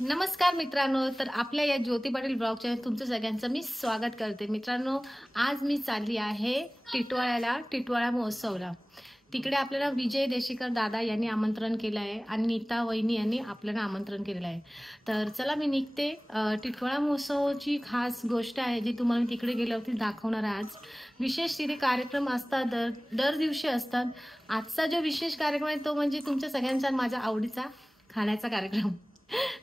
नमस्कार मित्रांनो, तर आपल्या या ज्योती पाटील ब्लॉग चॅनल तुमचं सगळ्यांचं मी स्वागत करते। मित्रांनो, आज मी चालली आहे टिटवाळा महोत्सवला। तिकडे आपल्याला विजय देशीकर दादा यांनी आमंत्रण केलं आहे आणि नीता वहिनी यांनी आपल्याला आमंत्रण केलेलं आहे। तर चला मी निघते। टिटवाळा महोत्सवाची खास गोष्ट आहे जी तुम्हाला मी तिकडे गेल्यावरती दाखवणार आहे। आज विशेष तिथे कार्यक्रम असतात, दर दिवशी असतात। आजचा जो विशेष कार्यक्रम आहे तो म्हणजे तुमच्या सगळ्यांचा माझ्या आवडीचा खाण्याचा कार्यक्रम।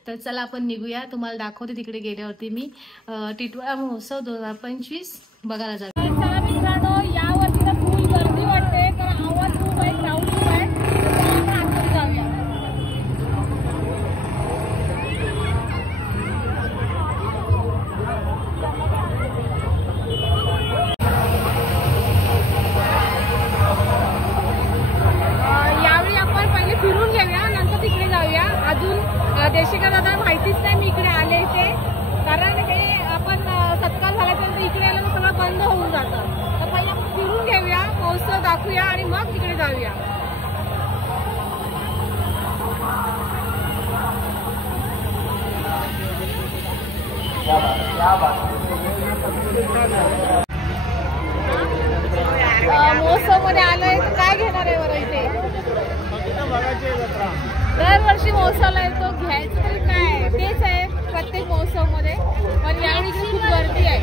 तर चला आपण निघूया, तुम्हाला दाखवते तिकडे गेल्यावरती मी टिटवाळा महोत्सव 2025 बघायला जाते। चला मित्रांनो, यावरती तर फुल गर्दी वाटते, कारण आवाज खूप आहे, क्राऊड खूप आहे। तर आपण आतमध्ये जाऊया। यावेळी आपण पहिले फिरून घेऊया, नंतर तिकडे जाऊया। अजून देशिका दादा माहितीच नाही मी इकडे आले ते, कारण हे आपण सत्कार झाल्यानंतर इकडे आलं तर सगळं बंद होऊन जातं। तर पहिले आपण फिरून घेऊया, महोत्सव दाखवूया आणि मग तिकडे जाऊया। महोत्सव मध्ये आलोय तर काय घेणार आहे बरं इथे? दरवर्षी महोत्सवला येतो, घ्यायचं तरी काय तेच आहे प्रत्येक महोत्सव मध्ये, पण यावेळी खूप गर्दी आहे।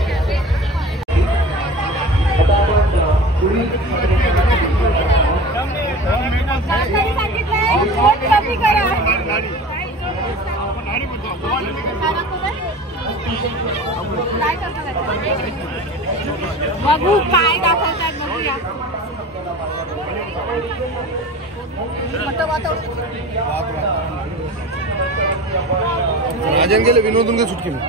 बघू काय दाखवतात, बघूया। राजन गेले विनोदून के सुटकी में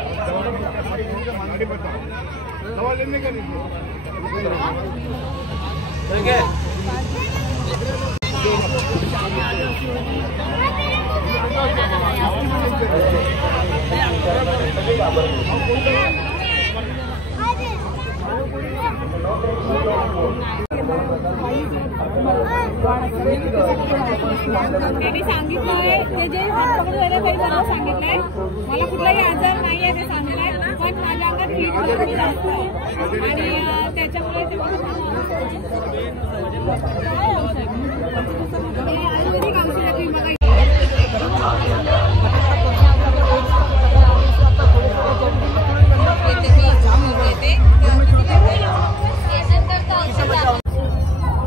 त्यांनी सांगितलंय ते जे काही जरा सांगितलंय, मला कुठलाही आजार नाही आहे ते सांगितलंय, पण माझ्या अंगात हीट वगैरे जास्त आहे आणि त्याच्यामुळे ते आयुर्वेदिक औषध आहे बघा।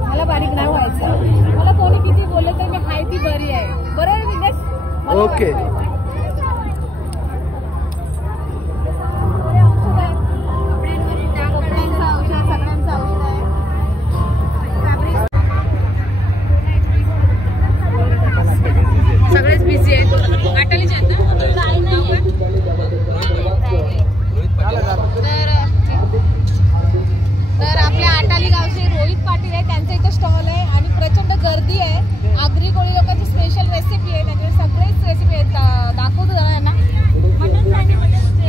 मला बारीक नाही व्हायचं, मला कोणी किती बोललं तर मी हाय ती बरी आहे, बरोबर? ओके। सगळेच बिझी आहेत, आटालीचे आहेत तर आपल्या आटाली गावचे रोहित पाटील आहे, त्यांचं इथं स्टॉल आहे आणि प्रचंड गर्दी आहे। आगरी कोळी लोकांची स्पेशल रेसिपी आहे, त्यांच्याकडे सगळेच रेसिपी आहेत, दाखवतो जरा यांना।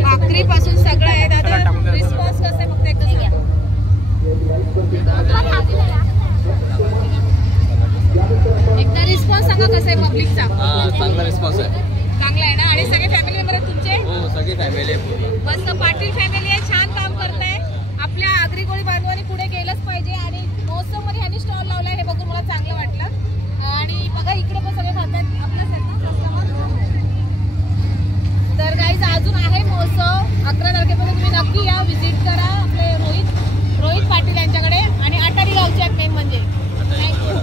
भाकरी पासून सगळं आहे। दादा रिस्पॉन्स कसं आहे फक्त एकदा सांगा। एकदा रिस्पॉन्स सांगा कसं आहे पब्लिकचा? चांगला रिस्पॉन्स आहे, चांगला आहे ना? आणि सगळे फॅमिली मेंबर आहेत तुमचे? हो सगळी फॅमिली आहे पूर्ण। मस्त पाटील फॅमिली आहे, छान काम करताय। आपल्या आगरी कोळी बांधवांनी पुढे गेलंच पाहिजे आणि महोत्सव मध्ये ह्यांनी स्टॉल लावलाय हे बघून मला चांगलं वाटलं। आणि बघा इकडे पण सगळे खातात आपल्याच आहेत ना कस्टमर। तर गाईज अजून आहे महोत्सव, 11 तारखेपर्यंत तुम्ही नक्की या, व्हिजिट करा आपले रोहित पाटील यांच्याकडे आणि आटारी गावचे आहेत मेन म्हणजे। थँक्यू।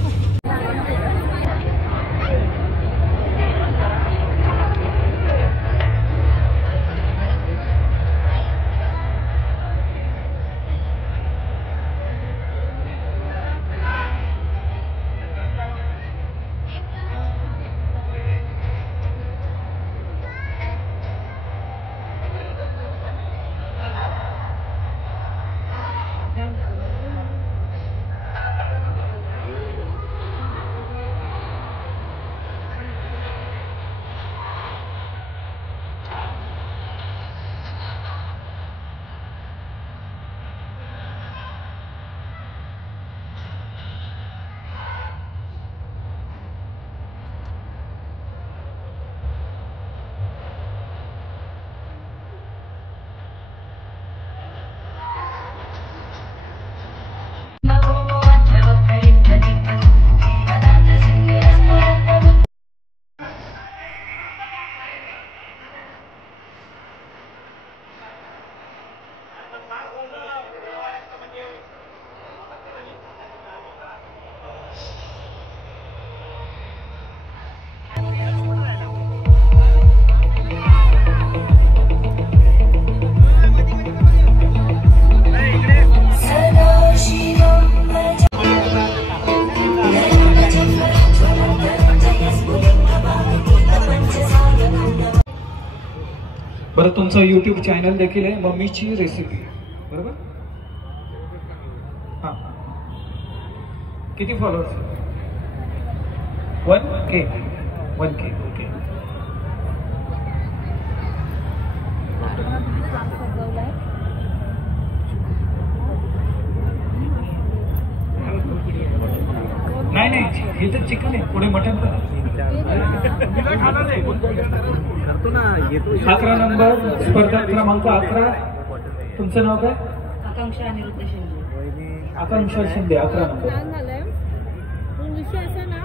बरं, तुमचं YouTube चॅनल देखील आहे, मम्मीची रेसिपी, बरोबर? हां, किती फॉलोअर्स? 1K. ओके. नाही, हे तर चिकन आहे, पुढे मटन करा. 11 नंबर, स्पर्धा क्रमांक 11. तुमचं नाव काय? आकांक्षा अनिरुद्ध शिंदे. आकांक्षा शिंदे, 11 नंबर. छान झालंय. पण विषय असा ना,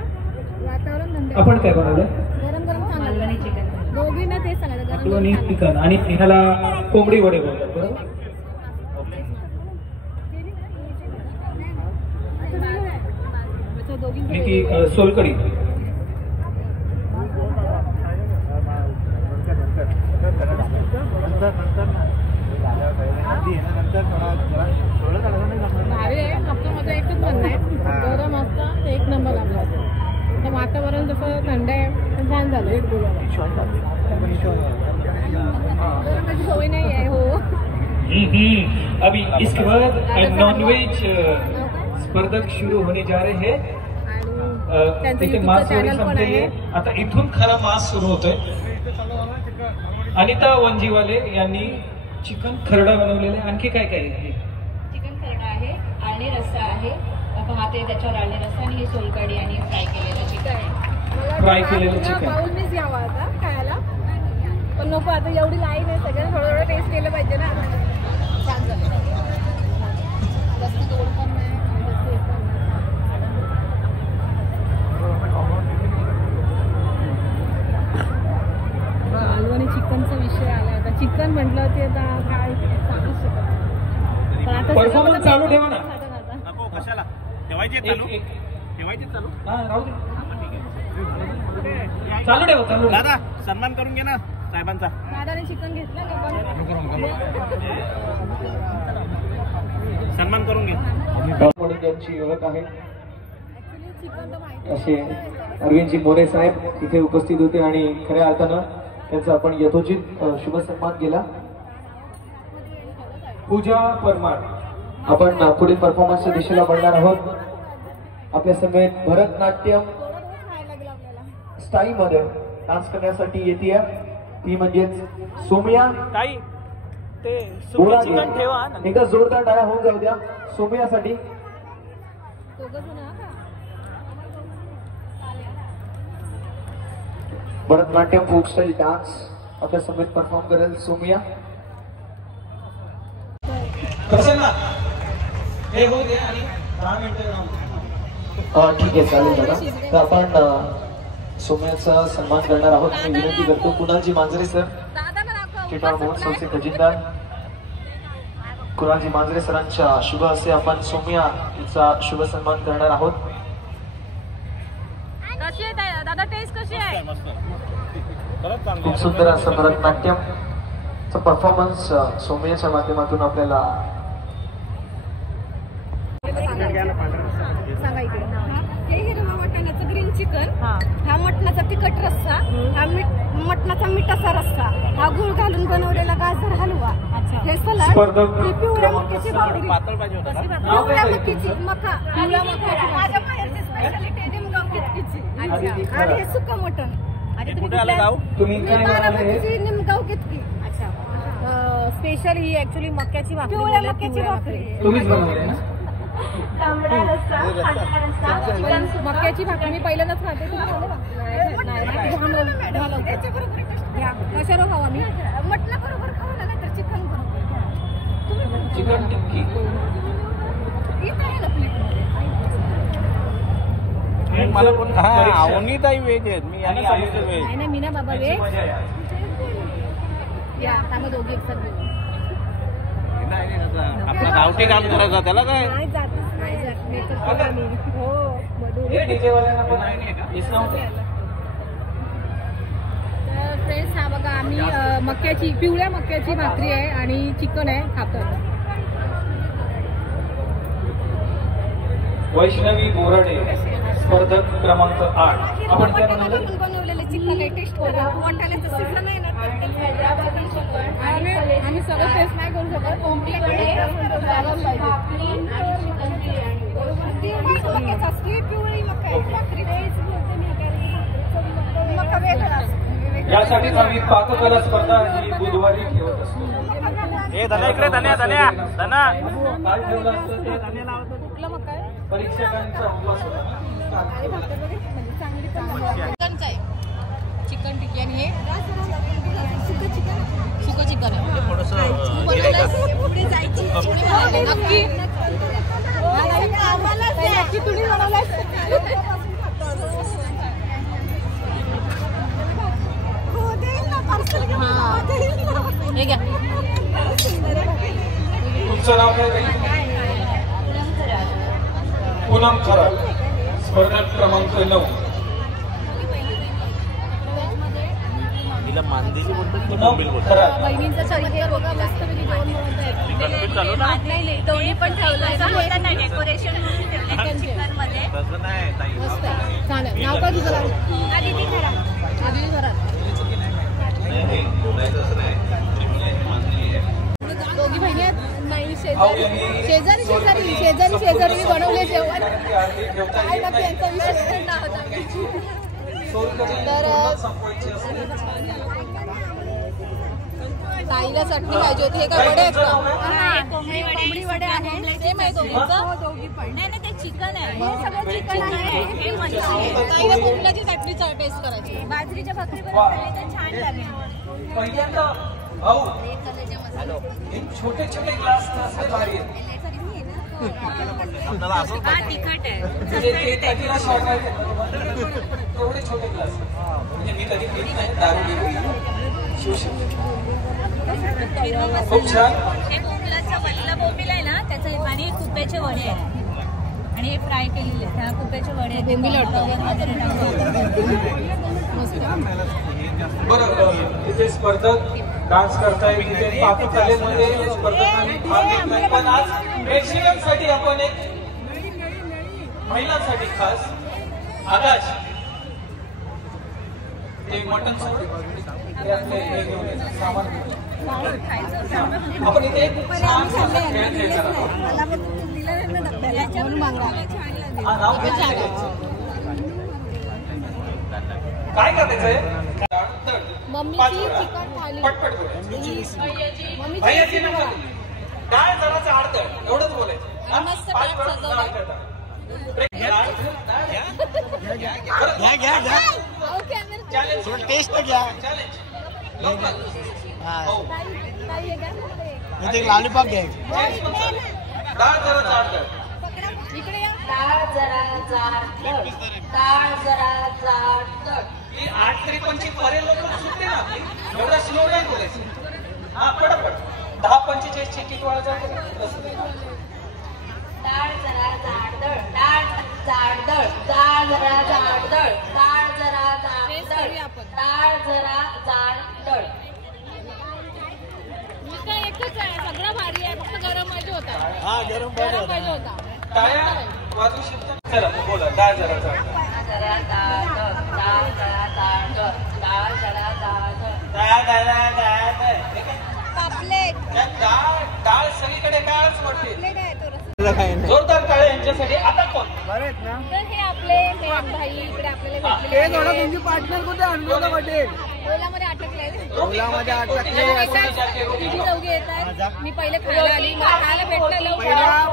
वातावरण थंड आहे. आपण काय बनवलं? गरम सांगायला चिकन. दोघींना ते सांगायचं आणि चिकन आणि ह्याला कोंबडी वडे बोलतात, बरोबर? सोलकडी. भारी आहे. हप्त्यामध्ये एकच म्हणणं आहे, गरम असतं ते एक नंबर लागला. तर वातावरण जसं थंड आहे पण छान झालं. गरमाची सवय नाही आहे. हो. अभी इसके बाद नॉनवेज स्पर्धक शुरू होने जा रहे हैं. त्याचे मास वडी संपलेली आहे. आता इथून खरा मास सुरू होतोय. अनिता वंजीवाले यांनी चिकन खरडा बनवलेला आहे. आणखी काय काय आहे? चिकन खरडा आहे, आळणी रस्सा आहे, पाहते त्याच्यावर आळणी रस्सा आणि हे सोलकढी आणि फ्राय केलेलं चिकन. फ्राय केलेलं चिकन. पाऊल मीच यावं आता खायला, पण नको आता एवढी लाईन आहे, सगळ्यांना थोडं थोडं टेस्ट केलं पाहिजे ना. छान झालं. जास्त गोड पण नाही, जास्त हे पण नाही. आलू आणि चिकनचा विषय आला. आता चिकन म्हटलं ते आता काय सांगू शकत नाही. पण आता परफॉर्मन्स चालू ठेवा ना. कशाला ठेवायचे चालू? हा, राहू दे. चालू ठेवा. दादा सन्मान करून घे ना साहेबांचा. दादाने चिकन घेतलं का? सन्मान करून घे. त्यांची ओळख आहे ऍक्च्युली चिकन तर माहिती असे अरविंदजी मोरे साहेब इथे उपस्थित होते आणि खऱ्या अर्थानं त्यांचा आपण यथोचित शुभ सन्मान केला. पूजा परमार, आपण पुढील परफॉर्मन्सच्या दिशेला वळणार आहोत. आपल्या समेत भरतनाट्यम स्टाईल मध्ये डान्स करण्यासाठी येते, ती म्हणजेच सोमिया. ताई ते बोला चिकन ठेवा. एकदा जोरदार टाळ्या होऊन जाऊ द्या सोमियासाठी. भरतनाट्यम फोक स्टाईल डान्स आपल्या समेत परफॉर्म करेल सोमिया. प्रसन्ना हे होऊ दे आणि 10 मिनिटं. ठीक आहे, चालेल दादा. तर आपण सोम्याचा सन्मान करणार आहोत. मी विनंती करतो कुणालजी मांजरे सर, टिटवाळा महोत्सवचे खजिनदार कुणालजी मांजरे सरांच्या शुभ हस्ते आपण सोम्या हिचा शुभ सन्मान करणार आहोत. कशी आहे दादा? टेस्ट कशी आहे? खूप सुंदर असं भरतनाट्यमचा परफॉर्मन्स सोम्याच्या माध्यमातून आपल्याला. सांगा इकडे. हे हिरवा वाटाण्याचं ग्रीन चिकन, हा मटणाचा तिखट रस्सा, हा मटणाचा मिठाचा रस्सा, हा गुळ घालून बनवलेला गाजर हलवा, हे सलाड, ही पिवळ्या मक्याची भाकरी, पिवळ्या मक्याची मका, पिवळ्या मक्याची माझ्या माहेरची स्पेशालिटी निमगाव कितकीची, आणि हे सुकं मटण. तुम्ही काय बारामतीची निमगाव कितकी. स्पेशल ही ऍक्च्युली मक्याची भाकरी, पिवळ्या मक्याची भाकरी. तुम्हीच बनवले ना? मक्याची भाकरी मी पहिल्यांदाच खाते. कशावर खाऊ आम्ही? मटणा बरोबर खाऊ ना, नाहीतर चिकन बरोबर. चिकन टिक्की. मला कोण आवनीताई वेज आहेत, मी आणि आयुष्य वेज. नाही ना, मी ना बाबा वेज. या आम्ही दोघी एकसाथ घेऊ. आपला गावठी काम करायचं त्याला काय. नाही जात, नाही जात. मेकअप करा मी. हो, तर फ्रेंड्स, हा बघा आम्ही मक्याची, पिवळ्या मक्याची भाकरी आहे आणि चिकन आहे, खातो. वैष्णवी बोराडे, स्पर्धक क्रमांक 8. आपण काय बनवलं? बनवलेलं चिकन आहे, टेस्ट करू. वाटाण्याचं सीझन आहे ना. मी सगळं टेस्ट नाही करू शकत. यासाठी आम्ही पाककला स्पर्धा ही बुधवारी ठेवत असतो. हे धन्या इकडे धन्या धन्या धना काय ठेवलं असतं ते परीक्षकांचा उपवास होता. चिकनचं आहे, चिकन टिक्की आणि हे सुकं चिकन आहे. नक्की तुम्ही हे घ्या. तुमचं नाव काय? पूनम खरात, स्पर्धा क्रमांक 9. तिला मांदेली बोलतात की पूनम बोंबील बोलतात. खरात. बहिणींचा चमत्कार बघा, मस्त चिकन चालू ना नाही दोन्ही पण ठेवलं ना डेकोरेशन म्हणून ठेवलं चिकन मध्ये. तसं नाही ताई. मस्त आहे. चालेल. नाव काय तुझं? आदिती घरात. आदिती घरात. दोघी बहिणी आहेत. नाही शेजारी शेजारी शेजारी शेजारी बनवले जेवण. काय नक्की यांचा विषय तर ताईला चटणी पाहिजे होती. हे काय वडे आहेत का? कोंबडी वडे आहे. सेम आहे दोघींचं. दोघी पण नाही ते चिकन आहे. हे सगळं चिकन आहे. हे मच्छी आहे. ताईला कोंबड्याची चटणी टेस्ट करायची. बाजरीच्या भाकरीवर खाल्ली तर छान लागेल. पहिल्यांदा भाऊ एक छोटे छोटे ग्लास भारी आहे. हा तिखट आहे. एवढे छोटे ग्लास म्हणजे मी कधी पीत नाही दारू. खूप छान. हे बोंबिलाचं वल्ला बोंबील आहे ना त्याचं आणि कुप्याचे वडे आहेत आणि हे फ्राय केलेले त्या कुप्याचे वडे बरं. तिथे स्पर्धक डान्स करताय, तिथे पाककलेमध्ये स्पर्धकांनी भाग घेतलाय. पण आज प्रेक्षकांसाठी आपण एक महिलांसाठी खास आकाश ते मटन सामान आपण इथे एक छान खेळ खेळणार आहोत. काय करायचंय? मम्मीची चिकन थाली. पटपट भैयाची नंबर डाळ जराचं आडतळ एवढंच बोलायचं. मस्त पाच ताट वेळा सजवलंय. डाळ करता. घ्या घ्या घ्या अहो, कॅमेरा- चॅलेंज टेस्ट घ्या. चॅलेंज लवकर. हो. ताई, हे घ्या ना. इथे लॉलीपॉप घ्या. डाळ जराचं आडतळ. इकडे या. ही 8 तरी 25 पर्यंत लोक सुटते ना आपली. एवढा स्लो नाही बोलायचं. हा पटापट 10-45 ची टिकवाळा जाते. डाळ जरा जाडदळ डाळ जाडदळ डाळ जरा जाडदळ डाळ जरा टेस्ट जाडदळ करूया आपण. डाळ जरा जाडदळ. मी काय एकच आहे, सगळं भारी आहे, फक्त गरम पाहिजे होता. हा गरम गरम पाहिजे होता. टाळ्या वाजवू शकता. चला बोला डाळ जरा जाडतळ. जरा जाडदळ डाळ जरा जाडदळ डाळ जरा जाडदळ. पापलेट डाळ सगळीकडे डाळच वाटते. पापलेट आहे तो रस्सा. जोरदार टाळ्या यांच्यासाठी. आता कोण? बरेच ना. तर हे आपले मेन भाई इकडे आपल्याला भेटलेले ते थोडं आहेत. तुमची पार्टनर कुठे आणलो ना वाटेल. ओलामध्ये अटकले. ओलामध्ये अटकले. तिघी चौघी येत आहेत. मी पहिले खायला आली, मला खायला भेटलं लवकर.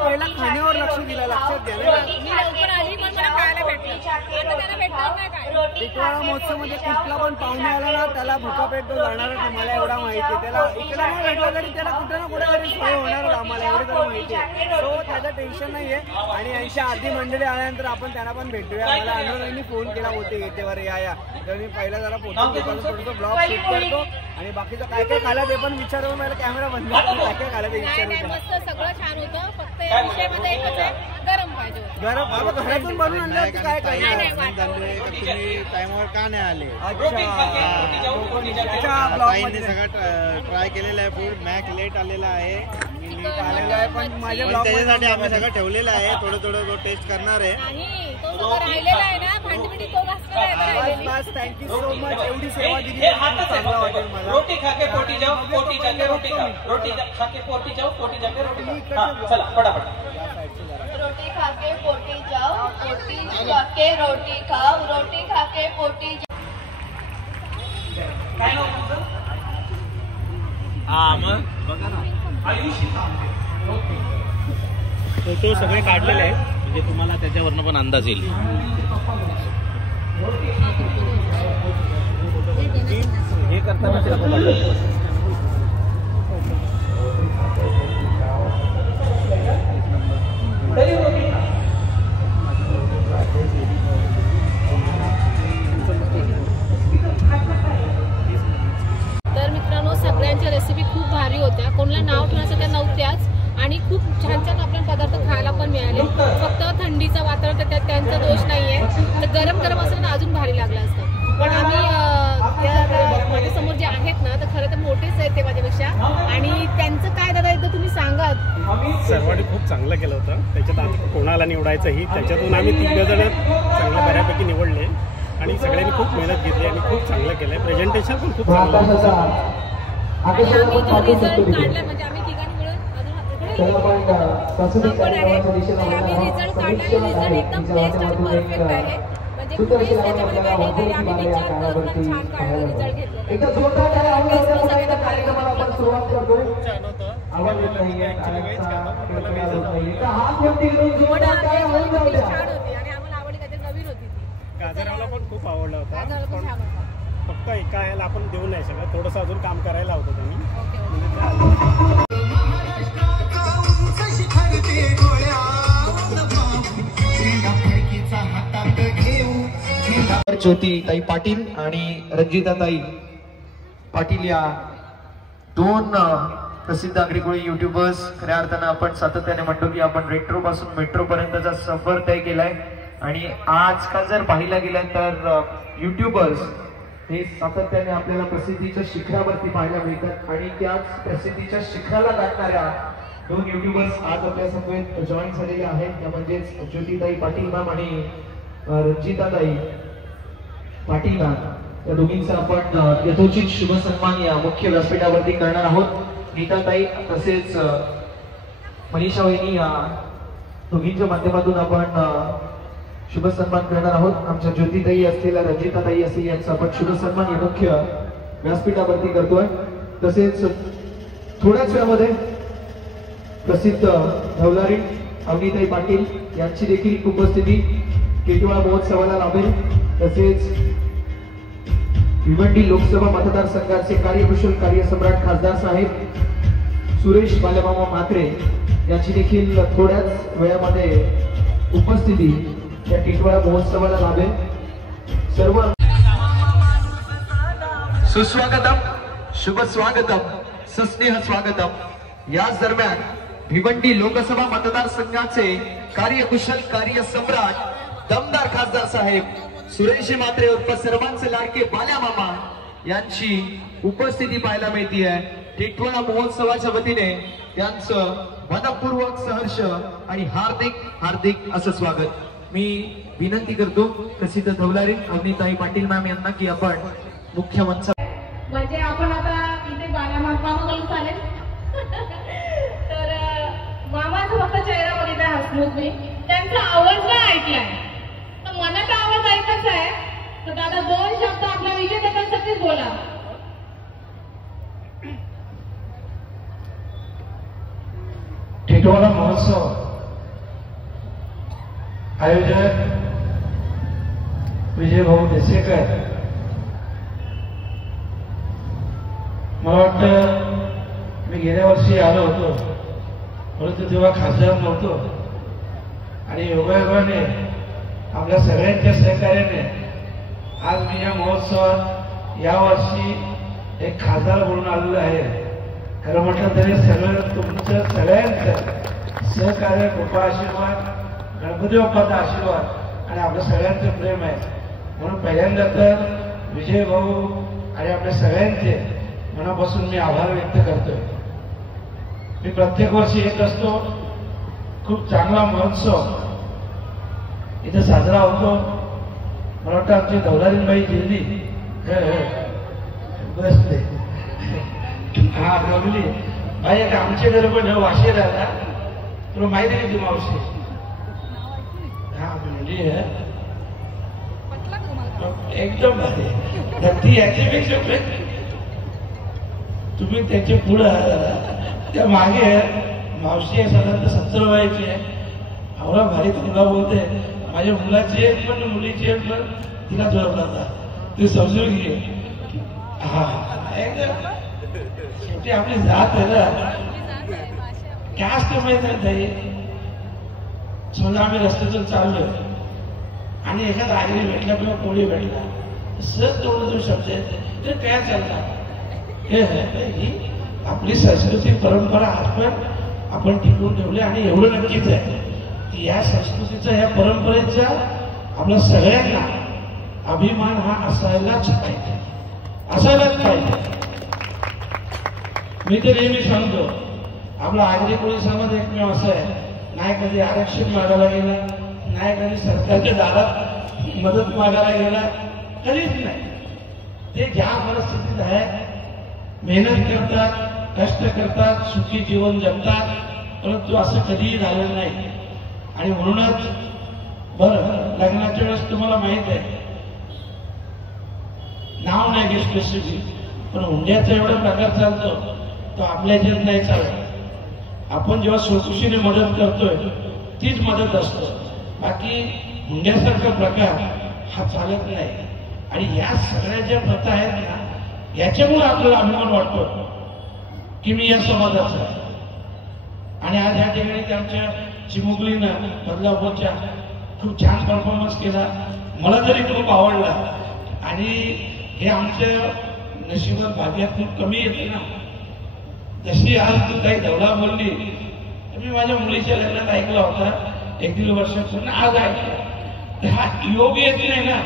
पहिला खाण्यावर लक्ष दिलं. लक्षात घ्या ना. मी लवकर आली पण मला खायला भेटलं. आता त्यांना भेटणार नाही काय. टिटवाळा महोत्सव मध्ये कुठला पण पाहुणे आला ना त्याला भुका पेट तो जाणारच नाही. मला एवढा माहिती. त्याला इकडे नाही भेटलं तरी त्याला कुठे ना कुठे तरी सोय होणारच आम्हाला एवढं तरी माहिती आहे. सो त्याचं टेन्शन नाहीये. आणि यांची आधी मंडळी आल्यानंतर आपण त्यांना पण भेटूया. मला अनुराधांनी फोन केला होते येतेवर या. तर मी पहिला जरा फोटो घेतो, थोडंसं ब्लॉग शूट करतो आणि बाकीचं काय काय खायला ते पण विचारून मला कॅमेरा बंद करतो. काय काय खायला ते नाही नाही विचारू. मस्त सगळं छान होतं. फक्त या विषयामध्ये एकच आहे गरम गरम पाहिजे होतं. गरम बाबा घरातून बनवून आणलं तर काय नाही, करणार? नाही, वाटलं. तुम्ही टाइमवर का नाही आले? अच्छा ब्लॉग ताईंनी सगळं ट्राय केलेलं आहे फूड. मॅक लेट आलेला आहे. मी लेट आलेलं आहे पण माझ्या पण ब्लॉग त्याच्यासाठी आम्ही सगळं ठेवलेलं आहे. थोडं तो टेस्ट करणार आहे. नाही, तो सगळं राहिलेला आहे ना, भांडी तो घासलेला आहे ना राहिलेली. बस थँक्यू सो मच. एवढी सेवा दिली चांगलं वाटेल मला. रोटी खा के पोटी जाओ, पोटी जाके रोटी खा, रोटी खा के पोटी जाओ, पोटी जाके रोटी खा. हाँ, चला फटाफट. रोटी खा के पोटी जाओ, पोटी जाके रोटी खाओ, रोटी खा के पोटी जाओ. काय नाव तुमचं? हा मग बघा ना, आयुषी. ओके. फोटो सगळे काढलेले आहे म्हणजे तुम्हाला त्याच्यावरनं पण अंदाज येईल. हे करताना तर मित्रांनो, सगळ्यांच्या रेसिपी खूप भारी होत्या. कोणाला नाव ठेवण्यासारख्या नव्हत्याच आणि खूप छान छान आपल्याला पदार्थ खायला पण मिळाले. फक्त थंडीचं वातावरण तर त्यात त्यांचा दोष नाहीये. तर गरम गरम असं ना अजून भारी लागलं असतं. पण आम्ही माझ्यासमोर जे आहेत ना, तर खरं तर मोठेच आहेत ते माझ्यापेक्षा. आणि त्यांचं काय दादा एकदा तुम्ही सांगा. सर्वांनी खूप चांगलं केलं होतं. त्याच्यात आम्ही कोणाला निवडायचंही त्याच्यातून आम्ही 3 जण चांगल्या बऱ्यापैकी निवडले आणि सगळ्यांनी खूप मेहनत घेतली आणि खूप चांगलं केलंय. प्रेझेंटेशन पण खूप चांगलं होतं. आणि आम्ही जो रिझल्ट काढला म्हणजे आम्ही ठिकाणी मिळून अजून आम्ही रिझल्ट काढला. रिझल्ट एकदम बेस्ट आणि परफेक्ट आहे. म्हणजे कुठेच त्याच्यामध्ये काही हे नाही. आम्ही विचार करून छान काढला रिझल्ट घेतलेला. छान होती आणि आम्हाला आवडली. काहीतरी नवीन होती ती. गाजराला पण खूप आवडला होता. गाजराला पण छान होता. फक्त एका ह्याला आपण देऊ नाही शकत. थोडंसं अजून काम करायला होतं त्यांनी. ओके. ज्योती ताई पाटील आणि रंजिता ताई पाटील या 2 प्रसिद्ध आगरीकोळी युट्यूबर्स. खऱ्या अर्थानं आपण सातत्याने म्हणतो की आपण रेट्रो पासून मेट्रो पर्यंतचा सफर तय केलाय. आणि आजकाल जर पाहिला गेला तर युट्यूबर्स हे सातत्याने आपल्याला प्रसिद्धीच्या शिखरावरती पाहायला मिळतात. आणि त्याच प्रसिद्धीच्या शिखराला गाठणाऱ्या 2 युट्यूबर्स आज आपल्या समवेत जॉईन झालेले आहेत. त्या म्हणजेच ज्योतिताई पाटील मॅम आणि रंजिताताई पाटील मॅम. या दोघींचा आपण यथोचित शुभ सन्मान या मुख्य व्यासपीठावरती करणार आहोत. नीताताई तसेच मनीषा वहिनी या दोघींच्या माध्यमातून आपण शुभ सन्मान करणार आहोत. आमच्या ज्योतिताई असलेल्या रंजिताताई असतील यांचा आपण शुभ सन्मान या मुख्य व्यासपीठावरती करतोय. तसेच थोड्याच वेळामध्ये प्रसिद्ध धवलारी अवनीताई पाटील यांची देखील उपस्थिती टिटवाळा महोत्सवाला लाभेल. तसेच भिवंडी लोकसभा मतदारसंघाचे कार्यकुशल कार्यसम्राट खासदार साहेब सुरेश बालमामा म्हात्रे यांची देखील थोड्याच वेळामध्ये उपस्थिती या टिटवाळा महोत्सवाला लाभेल. सर्व सुस्वागतम, शुभ स्वागतम, सस्नेह स्वागतम. याच दरम्यान भिवंडी लोकसभा मतदारसंघाचे कार्यकुशल कार्यसम्राट दमदार खासदार साहेब सुरेश म्हात्रे उर्फ सर्वांचे लाडके बाल्या मामा यांची उपस्थिती पाहायला मिळते आहे. टिटवाळा महोत्सवाच्या वतीने त्यांचं मनपूर्वक सहर्ष आणि हार्दिक हार्दिक असं स्वागत. मी विनंती करतो प्रसिद्ध धवलारी अवनीताई पाटील मॅम यांना की आपण मुख्य मंच म्हणजे आपण आता इथे बाला मामा बोलून चालेल. तर मामाचा फक्त चेहरा बघितला हसमुख मी. त्यांचा आवाज नाही ऐकलाय. तर मनाचा आवाज ऐकायचा आहे तर दादा 2 शब्द आपल्या विजेत्यांसाठीच बोला. टिटवाळा महोत्सव आयोजक विजय भाऊ देसेकर. मला वाटतं मी गेल्या वर्षी आलो होतो परंतु तेव्हा खासदार नव्हतो आणि योगायोगाने आपल्या सगळ्यांच्या सहकार्याने आज मी या महोत्सवात यावर्षी एक खासदार म्हणून आलेलो आहे. खरं म्हटलं तरी सगळं तुमचं सगळ्यांचं सहकार्य कृपा आशीर्वाद गणपती बाप्पाचा आशीर्वाद आणि आपल्या सगळ्यांचं प्रेम आहे. म्हणून पहिल्यांदा तर विजय भाऊ आणि आपल्या सगळ्यांचे मनापासून मी आभार व्यक्त करतोय. मी प्रत्येक वर्षी येत असतो. खूप चांगला महोत्सव इथे साजरा होतो. मला वाटतं आमची दौलारीबाई दिल्ली बसते हा बघली बाई आता आमचे घर पण वाशी राहता. तुला माहिती आहे की ती मावशी हा म्हणजे एकदम भारी. ती याच्यापेक्षा तुम्ही त्याच्या पुढं त्या मागे मावशी आहे साधारणतः 70 वयाची आहे. आवडा भारी तुला बोलते. माझ्या मुलाची एक पण मुलीची एक पण तिला जोर करता. ती समजून घे. हा एकदम शेवटी आपली जात आहे ना. कास्ट माहित नाही ताई. समजा आम्ही रस्त्यातून चाललोय आणि एखादा आगरी भेटला किंवा कोळी भेटला सहज तेवढं जो शब्द आहे ते काय चालतात. ही आपली संस्कृती परंपरा आज पण आपण टिकवून ठेवली आणि एवढं नक्कीच आहे की या संस्कृतीचा या परंपरेचा आपल्या सगळ्यांना अभिमान हा असायलाच पाहिजे. असायलाच पाहिजे. मी तर नेहमी सांगतो आपला आगरी कोळी समाज एकमेव असा आहे नाही कधी आरक्षण मागायला गेला नाही कधी सरकारच्या दारात मदत मागायला गेला कधीच नाही. ते ज्या परिस्थितीत आहे मेहनत करतात कष्ट करतात सुखी जीवन जगतात परंतु असं कधीही झालं नाही. आणि म्हणूनच बरं लग्नाच्या वेळेस तुम्हाला माहित आहे नाव नाही घे स्पेसिफिक पण हुंड्याचा एवढा प्रकार चालतो तो आपल्या ह्याच्यात नाही चालत. आपण जेव्हा स्वखुशीने मदत करतोय तीच मदत असतो. बाकी हुंड्यासारखा प्रकार हा चालत नाही. आणि या सगळ्या ज्या प्रथा आहेत ना याच्यामुळे आपल्याला अभिमान वाटतो की मी या समाजाचा आहे. आणि आज ह्या ठिकाणी आमच्या चिमुकलीनं बदलापूरच्या खूप छान परफॉर्मन्स केला. मला तरी खूप आवडला. आणि हे आमच्या नशिबात भाग्यात खूप कमी येते ना. जशी आज तू काही दौला बोलली मी माझ्या मुलीच्या लग्नात ऐकला होता 1-1.5 वर्षापूर्वी आज ऐकला. हा योग येत नाही ना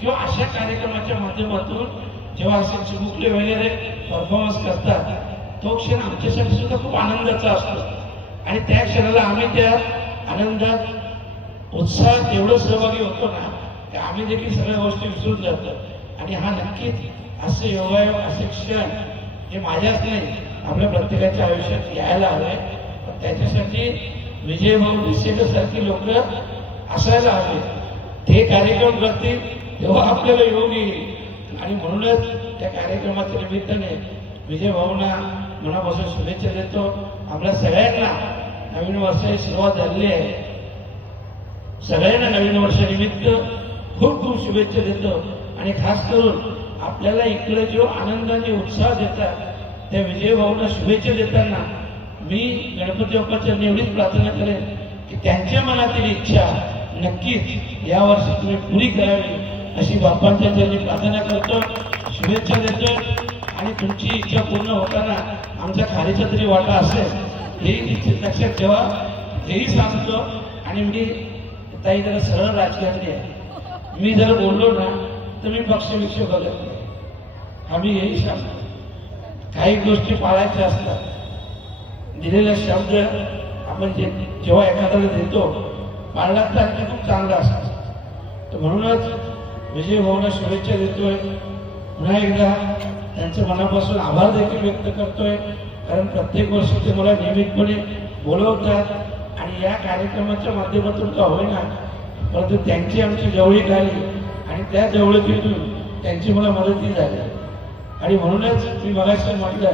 किंवा अशा कार्यक्रमाच्या माध्यमातून जेव्हा असे चिमुकले वगैरे परफॉर्मन्स करतात तो क्षण आमच्यासाठी सुद्धा खूप आनंदाचा असतो. आणि त्या क्षणाला आम्ही त्या आनंदात उत्साहात एवढं सहभागी होतो ना की आम्ही देखील सगळ्या गोष्टी विसरून जातो. आणि हा नक्कीच असे योगायोग असे क्षण हे माझ्याच नाही आपल्या प्रत्येकाच्या आयुष्यात यायला हवे. पण त्याच्यासाठी विजय भाऊ देशेकर सारखी लोक असायला हवे. ते कार्यक्रम करतील तेव्हा आपल्याला योग येईल. आणि म्हणूनच त्या कार्यक्रमाच्या निमित्ताने विजय भाऊंना मनापासून शुभेच्छा देतो. आपल्या सगळ्यांना नवीन वर्षाची सुरुवात झालेली आहे. सगळ्यांना नवीन वर्षानिमित्त खूप खूप शुभेच्छा देतो. आणि खास करून आपल्याला इकडे जो आनंदाने उत्साह देतात त्या विजय भाऊंना शुभेच्छा देताना मी गणपती बाप्पाच्या एवढीच प्रार्थना करेन की त्यांच्या मनातील इच्छा नक्कीच या वर्षी तुम्ही पुरी करावी अशी बाप्पांच्या चरणी प्रार्थना करतो. शुभेच्छा देतो. आणि तुमची इच्छा पूर्ण होताना आमच्या खालीचा तरी वाटा असेल हे लक्षात ठेवा. हेही सांगतो. आणि मी ताई जरा सरळ राजकारणी आहे. मी जर बोललो ना तर मी पक्षविक्ष बघत नाही. आम्ही हेही सांगतो काही गोष्टी पाळायच्या असतात. दिलेला शब्द आपण जेव्हा एखाद्याला देतो पाळला तर आणखी खूप चांगला असतो. तर म्हणूनच विजय भाऊंना शुभेच्छा देतोय. पुन्हा एकदा त्यांच्या मनापासून आभार देखील व्यक्त करतोय. कारण प्रत्येक वर्षी ते मला नियमितपणे बोलवतात आणि या कार्यक्रमाच्या माध्यमातून का होईना परंतु त्यांची आमची जवळीक आली आणि त्या जवळीकीतून त्यांची मला मदतही झाली. आणि म्हणूनच मी मगाशी म्हटलं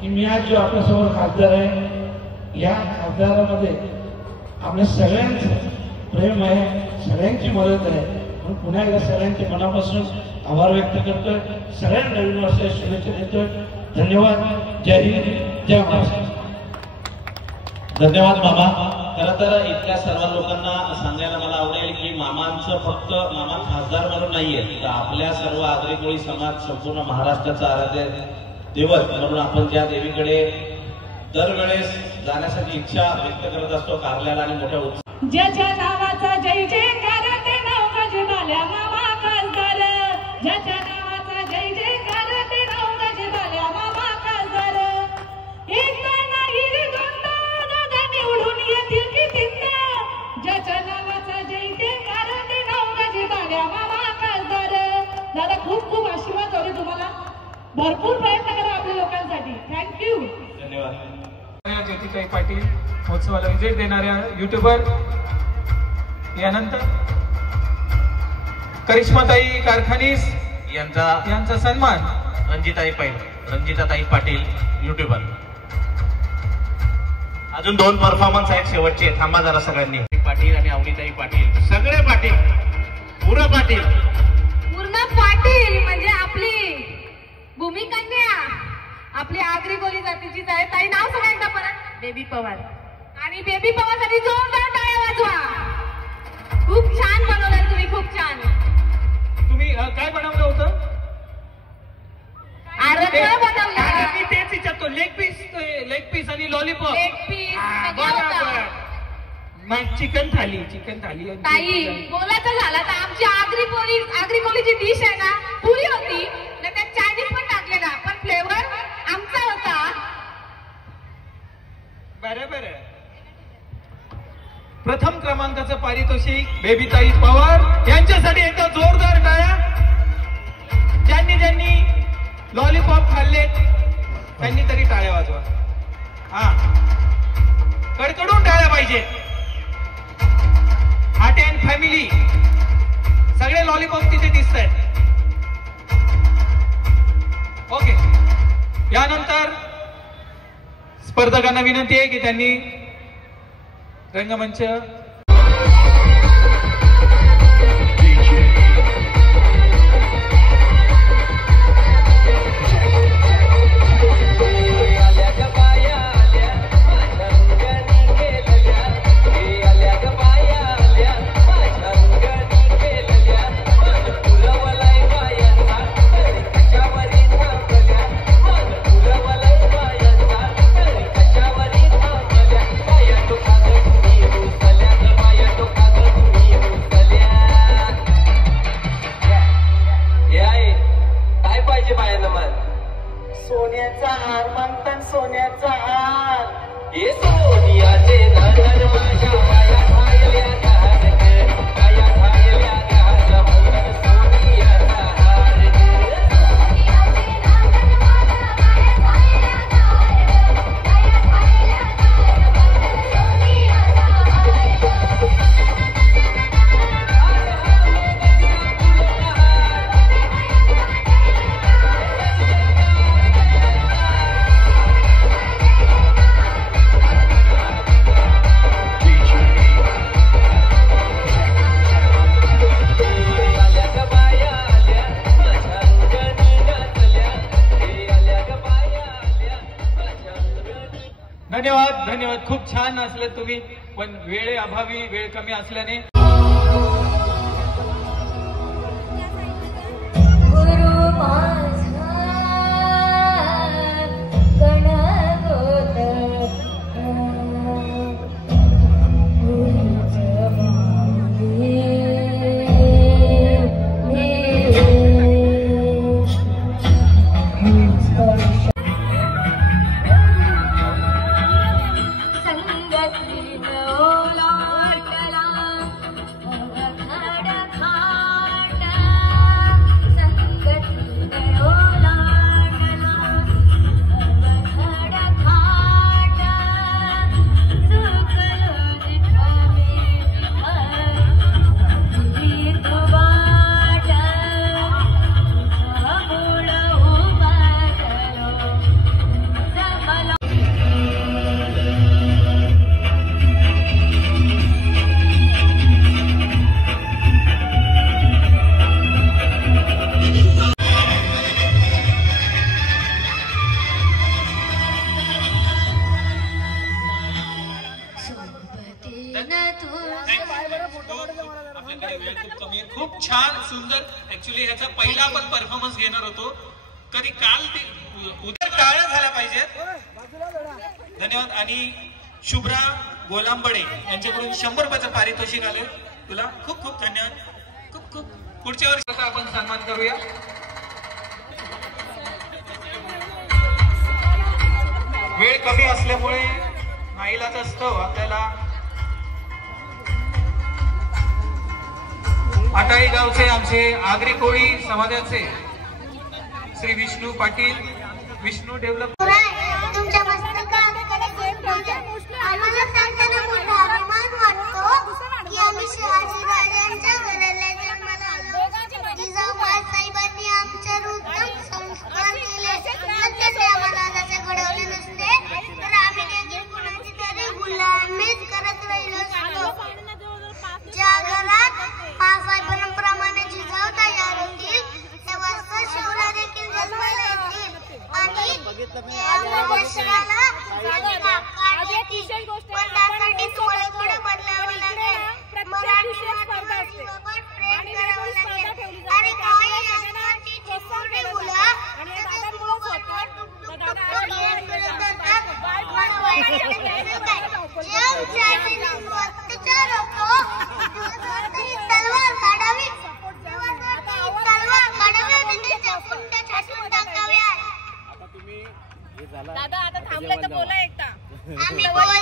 की मी आज जो आपल्यासमोर खासदार आहे या खासदारामध्ये आपल्या सगळ्यांचं प्रेम आहे सगळ्यांची मदत आहे. म्हणून पुन्हा एकदा सगळ्यांचे मनापासून आभार व्यक्त करतोय. सगळ्यांना नवीन वर्षाच्या शुभेच्छा देतोय. धन्यवाद. जय हिंद जय महाराष्ट्र. धन्यवाद मामा. खरं तर इथल्या सर्व लोकांना सांगायला मला आवडेल की मामांचं फक्त मामा खासदार म्हणून नाहीये तर आपल्या सर्व आगरी कोळी समाज संपूर्ण महाराष्ट्राचा आराध्य दैवत म्हणून आपण ज्या देवीकडे दरवेळेस जाण्यासाठी इच्छा व्यक्त करत असतो कारल्याला आणि मोठ्या उत्साह. ज्याच्या नावाचा जय जयकार ते नाव गजबाल्या मामा खासदार, ज्याच्या नावाचा जय जयकार ते नाव गजबाल्या मामा खासदार. एकदा नाही रे दोनदा दादा निवडून येतील की तीनदा, ज्याच्या नावाचा जय जयकार ते नाव गजबाल्या मामा खासदार. दादा खूप खूप आशीर्वाद होते तुम्हाला, भरपूर प्रयत्न करा आपल्या लोकांसाठी. थँक्यू. धन्यवाद. ज्योतिताई पाटील महोत्सवाला विजिट देणाऱ्या युट्यूबर, यानंतर करिश्माताई कारखानीस यांचा सन्मान. रंजिताताई पाटील युट्यूबर. अजून 2 परफॉर्मन्स आहेत शेवटचे, थांबा जरा सगळ्यांनी. पाटील आणि अवनीताई पाटील, सगळे पाटील, पूर्ण पाटील. पूर्ण पाटील म्हणजे आपली भूमिकन्या, आपली आगरी कोली जातीचीच आहे. ताई नाव सगळ्यांना परत. बेबी पवार. आणि बेबी पवार साठी जोरदार टाळ्या वाजवा. खूप छान बनवलं तुम्ही, खूप छान. तुम्ही काय बनवलं होतं? आरत्या बनवल्या. मी तेच विचारतो. लेग पीस आणि लॉलीपॉप. लेग पीस मग चिकन थाली. ताई बोलायचं झालं तर आमची आगरी कोलीची डिश आहे ना, पुरी होती ना, त्यात चायनीज पण टाकले ना, पण फ्लेवर आमचा होता. बरोबर आहे. प्रथम क्रमांकाचं पारितोषिक बेबीताई पवार यांच्यासाठी एकदा जोरदार टाळ्या. ज्यांनी लॉलीपॉप खाल्लेत त्यांनी तरी टाळ्या वाजवा. हा, कडकडून टाळ्या पाहिजे. हाटे अँड फॅमिली सगळे लॉलीपॉप तिथे दिसत आहेत. ओके. यानंतर स्पर्धकांना विनंती आहे की त्यांनी रंगमंच सोन्याचा हार मागतात, सोन्याचा हार. हे सोनियाचे दादर माझ्या पाया ठायल्या घाल, पाया ठायल्या घाल, सोनियाचा हार. धन्यवाद. खूप छान असले तुम्ही, पण वेळेअभावी, वेळ कमी असल्याने खूप छान सुंदर. ऍक्च्युली ह्याचा पहिला आपण परफॉर्मन्स घेणार होतो, कधी काल ते उद्या टाळ्या झाल्या पाहिजेत. धन्यवाद. आणि शुभ्रा गोलांबडे यांच्याकडून 100 रुपयाचं पारितोषिक आले. तुला खूप खूप धन्यवाद. खूप खूप पुढच्या वर्षी आपण सन्मान करूया. वेळ कमी असल्यामुळे नाईलाज असतो आपल्याला. आटाळी गावचे आमचे आगरी कोळी समाजाचे श्री विष्णू पाटील, विष्णू डेव्हलप. तुमच्या मस्तकात आम्हाला सांगताना मोठा अभिमान वाटतो की आम्ही शहाजी राजांच्या घराला जन्माला आलो. जिजाऊबाई साहेबांनी आमच्यावर उत्तम संस्कार केले. सत्य आम्हाला जसे घडवले नसते तर आम्ही देखील कुणाची तरी गुलामीच करत राहिलो असतो. ज्या घरात मासाहेबांप्रमाणे जिजाऊ तयार होतील तेव्हा शिवला देखील जन्माला येतील आणि देशाला पण त्यासाठी थोडं थोडं बदलावं लागेल. मराठी प्रेम करावं लागेल आणि काही असण्याची चिमुरडी मुलं मला वाईट अत्याचार होतो तलवार काढावी तलवार काढावी म्हणजे चपून छाटून टाकाव्या. दादा आता थांबलं तर बोला एकदा. आम्ही बोलतोय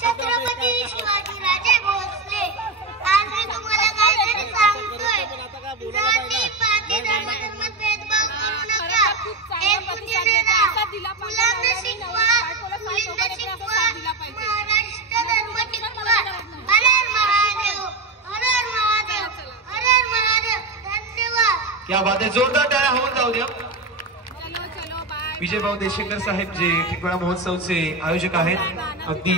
छत्रपती शिवाजीराजे भोसले. आज मी तुम्हाला काहीतरी सांगतोय. जाती पाती धर्म धर्मात भेदभाव करू नका. एक दुनियेने राहा. मुलांना शिकवा, मुलींना शिकवा, महाराष्ट्र धर्म टिकवा. हर हर महादेव, हर हर महादेव, हर हर महादेव. धन्यवाद. क्या बात आहे. जोरदार टाळ्या होऊन जाऊ द्या. विजयभाऊ देशेकर साहेब जे टिटवाळा महोत्सवचे आयोजक आहेत, अगदी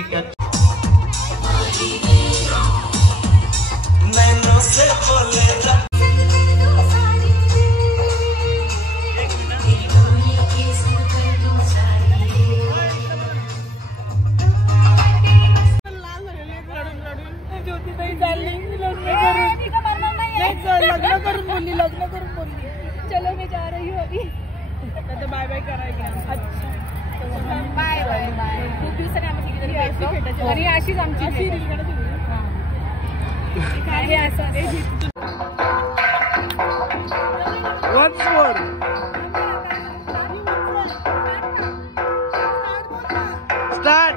लग्न करून बोलली. चलो मी जा रही हूँ अभी. बाय बाय करायला. अच्छा बाय बाय बाय. खूप दिवसांनी आम्ही भेटतो आणि अशीच आमची स्टार्ट.